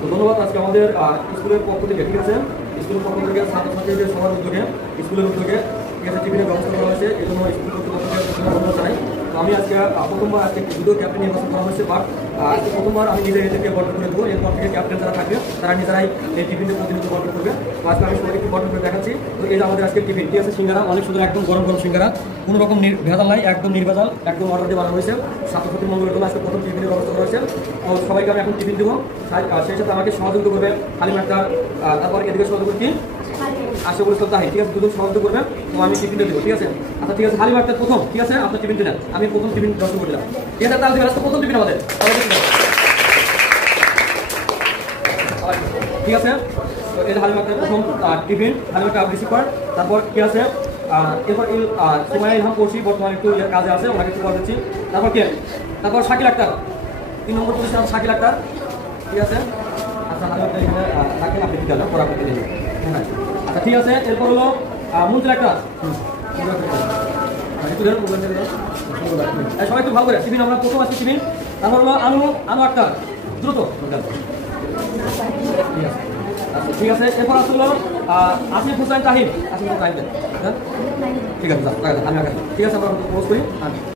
তো ধন্যবাদ। আজকে আমাদের স্কুলের পক্ষ থেকে, ঠিক আছে, স্কুলের পক্ষ থেকে ছাত্রছাত্রীদের সবার উদ্যোগে, স্কুলের উদ্যোগে, ঠিক আছে, টিফিনের ব্যবস্থা করা হয়েছে। এই জন্য স্কুল কর্তৃপক্ষকে ধন্যবাদ জানাই। তো আমি আজকে প্রথমবার আজকে ভিডিও ক্যাপ্টেন নির্বাচন করা হয়েছে, বাট আজকে প্রথমবার আমি নিজে এদেরকে গঠন করে দেবো। এরপর থেকে ক্যাপ্টেন যারা থাকবে তারা নিজেরাই এই টিফিনের প্রতিনিধিত্ব গঠন করবে। তো আজকে আমি সবাইকে একটু গঠন করে দেখাচ্ছি। তো এই যে আমাদের আজকে টিফিন, ঠিক আছে, সিঙ্গারা অনেক সুন্দর, একদম গরম গরম সিঙ্গারা, কোনো রকম ভেজাল নাই, একদম নির্ভেজাল, একদম অর্ডার দিয়ে বানানো হয়েছে। ছাত্রছাত্রী মঙ্গলের জন্য আজকে প্রথম টিফিনের ব্যবস্থা করা হয়েছে। তো সবাইকে আমি এখন টিফিন দেবো। সেই সাথে আমাকে সহযোগিতা করবে হালিম আক্তার, তারপর এদিকে সহযোগ করছি আশিকুল ইসলাম তাহির, ঠিক আছে, দুজন সহযোগিতা করবেন। তো আমি টিফিনটা দেবো, ঠিক আছে। আচ্ছা ঠিক আছে, হালিম আক্তার প্রথম, ঠিক আছে, আপনার টিফিন দিলেন, আমি প্রথম টিফিন দর্শন করে দিলাম, ঠিক আছে। তাহলে আজকে প্রথম টিফিন আমাদের, ঠিক আছে। তো এই হালিম আক্তার প্রথম টিফিন, হালিম আক্তার রিসিভ করেন। তারপর কি আছে, এরপর সময় ইলহাম পড়ছি, বর্তমানে একটু কাজে আছে, ওনাকে একটু কল দিচ্ছি। তারপর কে, তারপর শাকিল আক্তার, 3 নম্বর প্রতিষ্ঠান শাকিল আক্তার, ঠিক আছে। আচ্ছা হালিম আক্তার এখানে রাখেন, আপনি ঠিক আছে পড়া করতে দিন, হ্যাঁ। আচ্ছা ঠিক আছে, এরপর হলো মুনজিল আক্তার, সবাই একটু ভালো করে টিফিন, আমরা প্রথম আসছি টিফিন। তারপর হলো আনু আক্তার, দ্রুত, ঠিক আছে। আচ্ছা ঠিক আছে, এরপর আসলো আসিফ হুসাইন তাহির, আসিফ হুসাইন তাহির, ঠিক আছে, ঠিক আছে, আমরা পোস্ট করি।